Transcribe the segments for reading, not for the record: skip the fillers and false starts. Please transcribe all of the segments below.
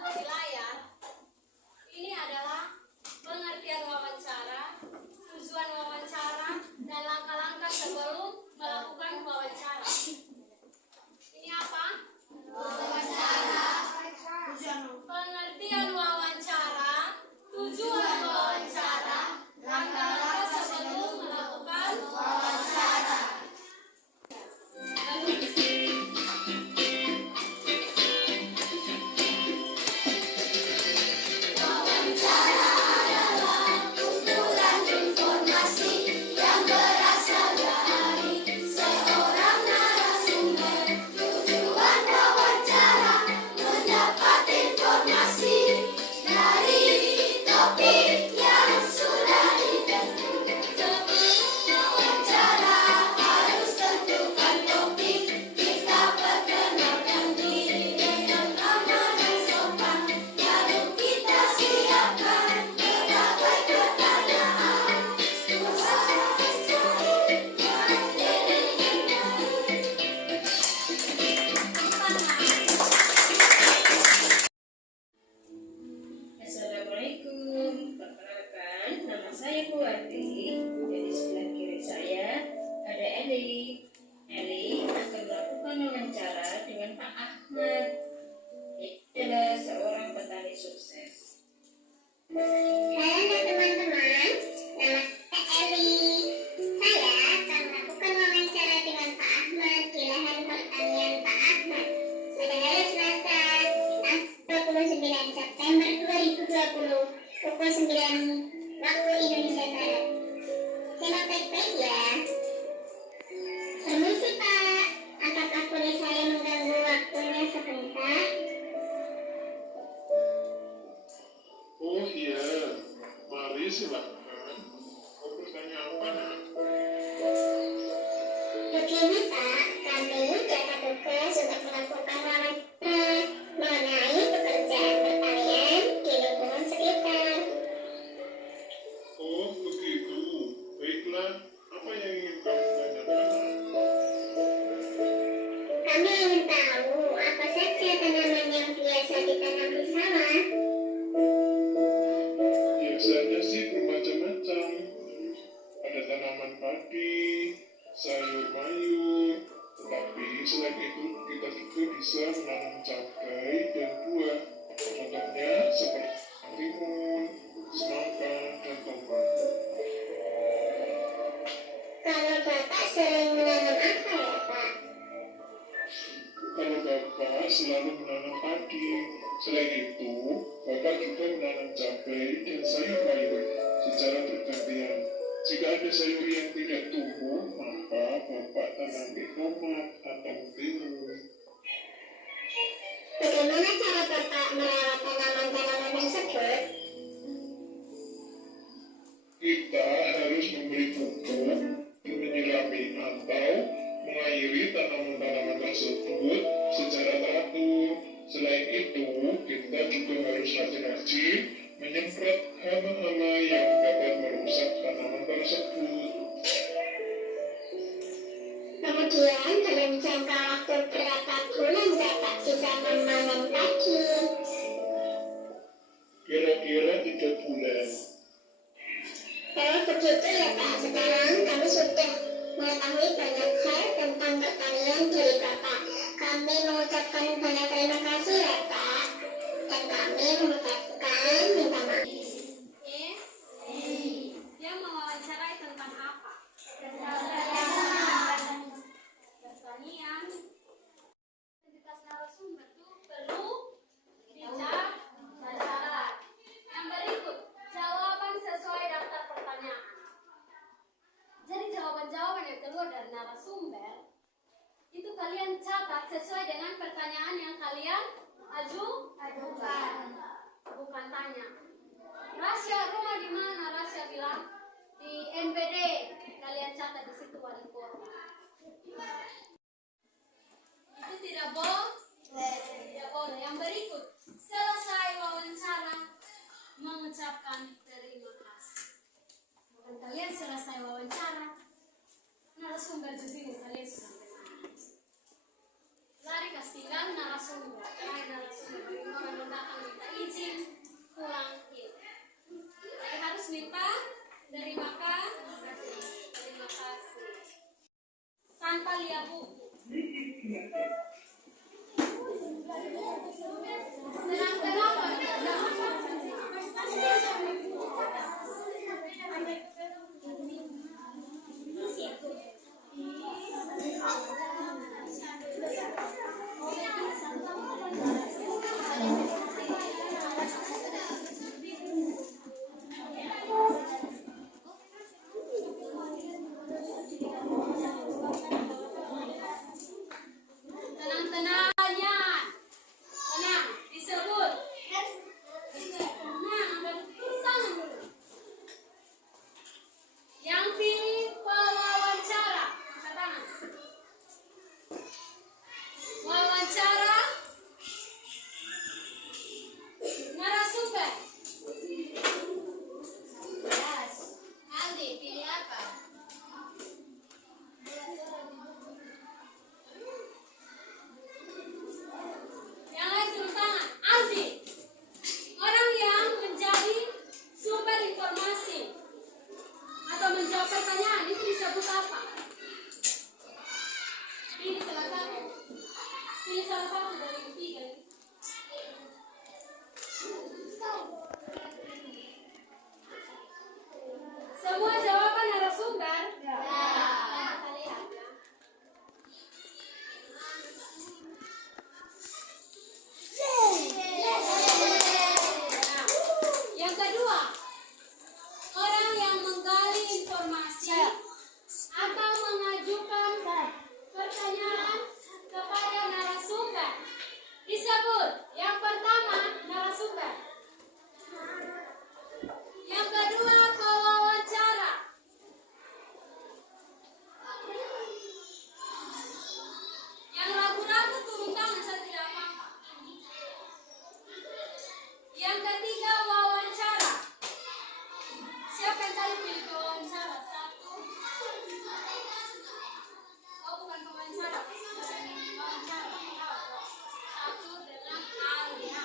di layar, ini adalah pengertian wawancara, tujuan wawancara, dan langkah-langkah sebelum melakukan wawancara. Ini apa? Wawancara. Pengertian wawancara, tujuan wawancara, langkah-langkah sebelum melakukan wawancara. Assalamualaikum, perkenalkan nama saya Buati. Jadi sebelah kiri saya ada Eli. Eli akan melakukan wawancara dengan Pak Ahmad. Dia adalah seorang petani sukses. Halo teman-teman, nama saya Eli. Saya akan melakukan wawancara dengan Pak Ahmad di lahan pertanian Pak Ahmad pada hari Selasa, 29 September 2020 pukul 9 waktu Indonesia Barat. Simak baik-baik ya. Permisi Pak, apakah boleh saya mengganggu waktunya sebentar? Oh iya, mari silakan. Mau bertanya apa, Nak? Begini Pak, kami dapat tugas untuk melakukan wawancara mengenai pekerjaan pertanian di lingkungan sekitar. Oh begitu. Baiklah, apa yang ingin kamu tanyakan, Nak? Kami ingin tahu apa saja tanaman yang biasa ditanam di sawah. Biasanya sih bermacam-macam. Ada tanaman padi, sayur mayur, tetapi selain itu kita juga bisa menanam cabai dan buah. Contohnya seperti timun, semangka, dan tomat. Kalau Bapak sering menanam apa ya Pak? Kalau Bapak selalu menanam padi, selain itu Bapak juga menanam cabai dan sayur mayur secara bergantian. Jika ada sayur yang tidak tumbuh, maka Bapak tanami tomat atau timun. Bagaimana cara Bapak merawat tanaman-tanaman tersebut? Kita harus memberi pupuk, menyirami atau mengairi tanaman-tanaman tersebut secara teratur. Selain itu, kita juga harus rajin-rajin menyemprot hama-hama yang dapat merusak tanaman tersebut. Kemudian dalam jangka waktu berapa bulan Bapak bisa memanen padi? Kira-kira 3 bulan. Oh begitu ya Pak, sekarang kami sudah mengetahui banyak hal tentang pertanian dari Bapak. Kami mengucapkan banyak terima kasih ya Pak. Dan kami mengucapkan minta maaf. Dia mewawancarai tentang apa? Pertanian. Identitas narasumber itu perlu dicatat. Yang berikut, jawaban sesuai daftar pertanyaan. Jadi jawaban-jawaban yang keluar dari narasumber itu kalian hadiah buku. Tenang-tenang, tenang-tenang. Tenang, disebut. Tenang, ambil tangan dulu. Yang pilih pewawancara. Angkat tangan. Wawancara. Narasumber. Yes. Aldi, pilih apa? Yang lain turun tangan. Aldi. Orang yang menjadi sumber informasi atau menjawab pertanyaan itu disebut apa? Pilih salah satu. Pilih salah satu dari tiga. Semua jawaban narasumber? Ya. Kita lihat ya. Nah, yang kedua, orang yang menggali informasi atau mengajukan pertanyaan kepada narasumber disebut. Yang pertama, narasumber. Yang kedua, pewawancara. Yang ragu-ragu turun tangan, saya tidak apa-apa. Yang ketiga, wawancara. Siapa yang tadi pilih wawancara? Satu. Oh, bukan wawancara. Wawancara. Satu dengan Alia.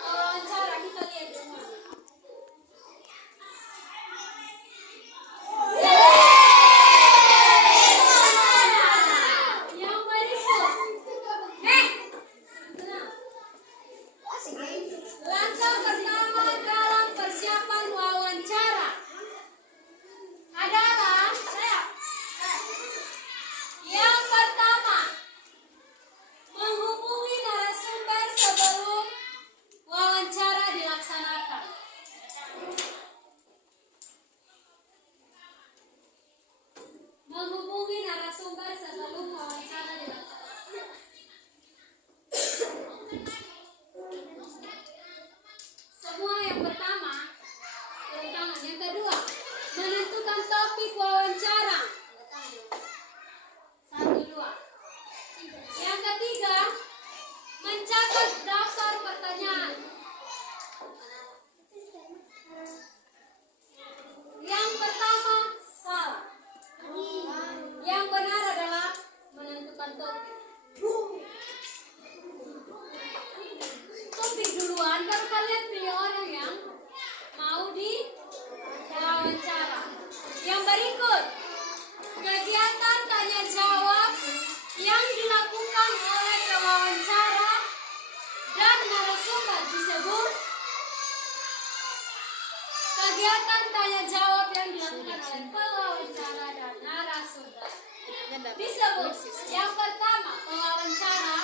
Wawancara, kita lihat dulu. Yang berikut. Tenang. Langkah pertama dalam persiapan wawancara adalah yang pertama, menghubungi narasumber sebelum wawancara dilaksanakan. Menghubungi narasumber sebelum wawancara dilaksanakan. Semua yang pertama, turun tangan. Yang kedua, menentukan topik wawancara. Satu, dua. Yang ketiga, mencatat daftar pertanyaan. Yang pertama, salah. Yang benar adalah menentukan topik. Topik duluan, baru kalian pilih orang yang mau diwawancara. Yang berikut, kegiatan tanya jawab yang dilakukan oleh pewawancara dan narasumber disebut. Kegiatan tanya jawab yang dilakukan oleh pewawancara dan narasumber disebut. Yang pertama, pewawancara.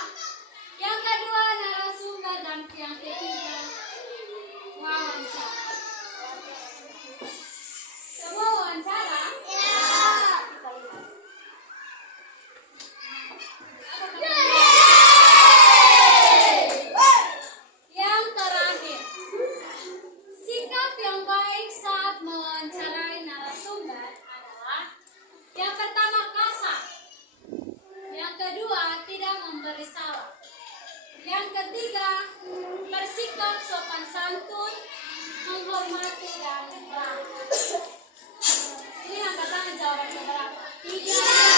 Yang kedua, narasumber. Dan yang ketiga, wawancara. Semua wawancara? Ya. Kita lihat. Yang terakhir, sikap yang baik saat mewawancarai narasumber adalah yang pertama, kasar. Yang kedua, tidak memberi salam. Yang ketiga, bersikap sopan santun, menghormati dan ramah. Ini angkat tangan jawaban keberapa? 3.